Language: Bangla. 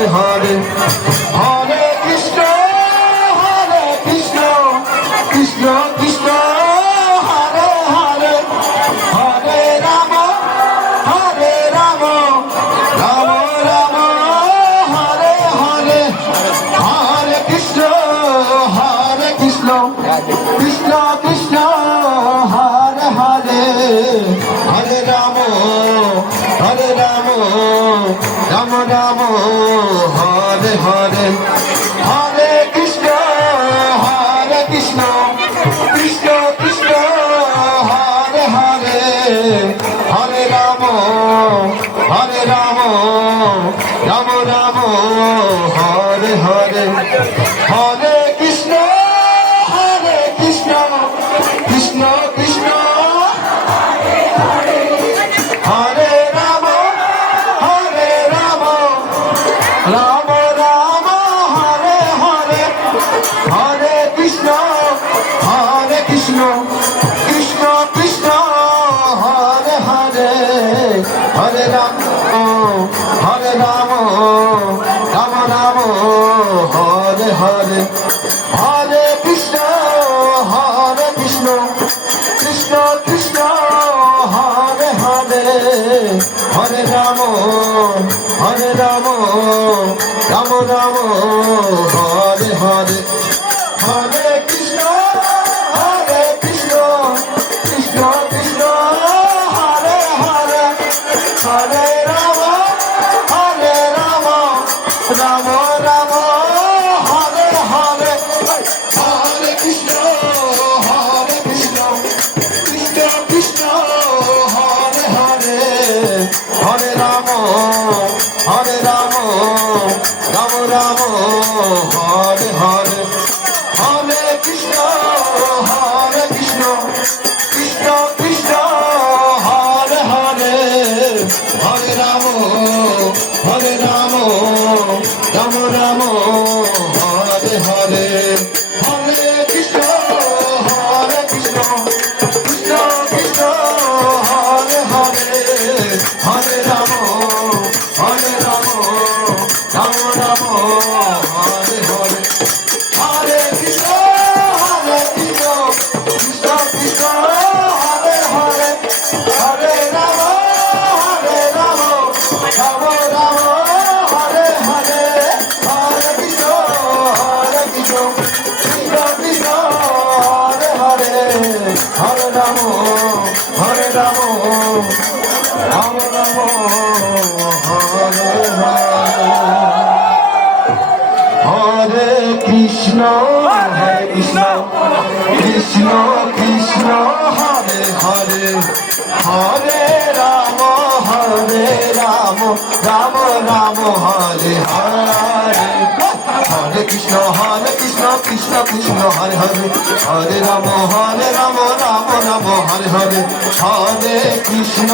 হরে হরে হরে কৃষ্ণ কৃষ্ণ কৃষ্ণ হরে হরে হরে রাম রাম রাম হরে হরে হরে কৃষ্ণ কৃষ্ণ কৃষ্ণ হরে হরে হরে রাম রাম রাম হরে হরে হরে কৃষ্ণ কৃষ্ণ কৃষ্ণ হরে হরে হরে রাম রাম রাম হরে হরে হরে কৃষ্ণ কৃষ্ণ কৃষ্ণ হরে রাম রাম রাম হরে হরে হরে কৃষ্ণ কৃষ্ণ কৃষ্ণ হরে হরে হরে রাম রাম রাম হরে হরে হরে কৃষ্ণ কৃষ্ণ কৃষ্ণ হরে হরে হরে রাম রাম রাম হরে হরে হরে কৃষ্ণ কৃষ্ণ কৃষ্ণ হরে হরে হরে রাম রাম রাম হরে হরে হরে কৃষ্ণ কৃষ্ণ হরে হরে হরে রাম রাম রাম হরে হরে হরে কৃষ্ণ কৃষ্ণ কৃষ্ণ হরে হরে হরে রাম রাম রাম হরে হরে হরে কৃষ্ণ কৃষ্ণ কৃষ্ণ হরে হরে হরে রাম রাম রাম হরে হরে হরে কৃষ্ণ কৃষ্ণ হরে হরে হরে রাম রাম রাম হরে হরে হরে কৃষ্ণ কৃষ্ণ হরে হরে হরে রাম রাম রাম হরে হরে কৃষ্ণ কৃষ্ণ কৃষ্ণ হরে হরে হরে রাম রাম রাম হরে হরে হরে কৃষ্ণ কৃষ্ণ কৃষ্ণ হরে হরে হরে রাম রাম রাম হরে হরে হরে কৃষ্ণ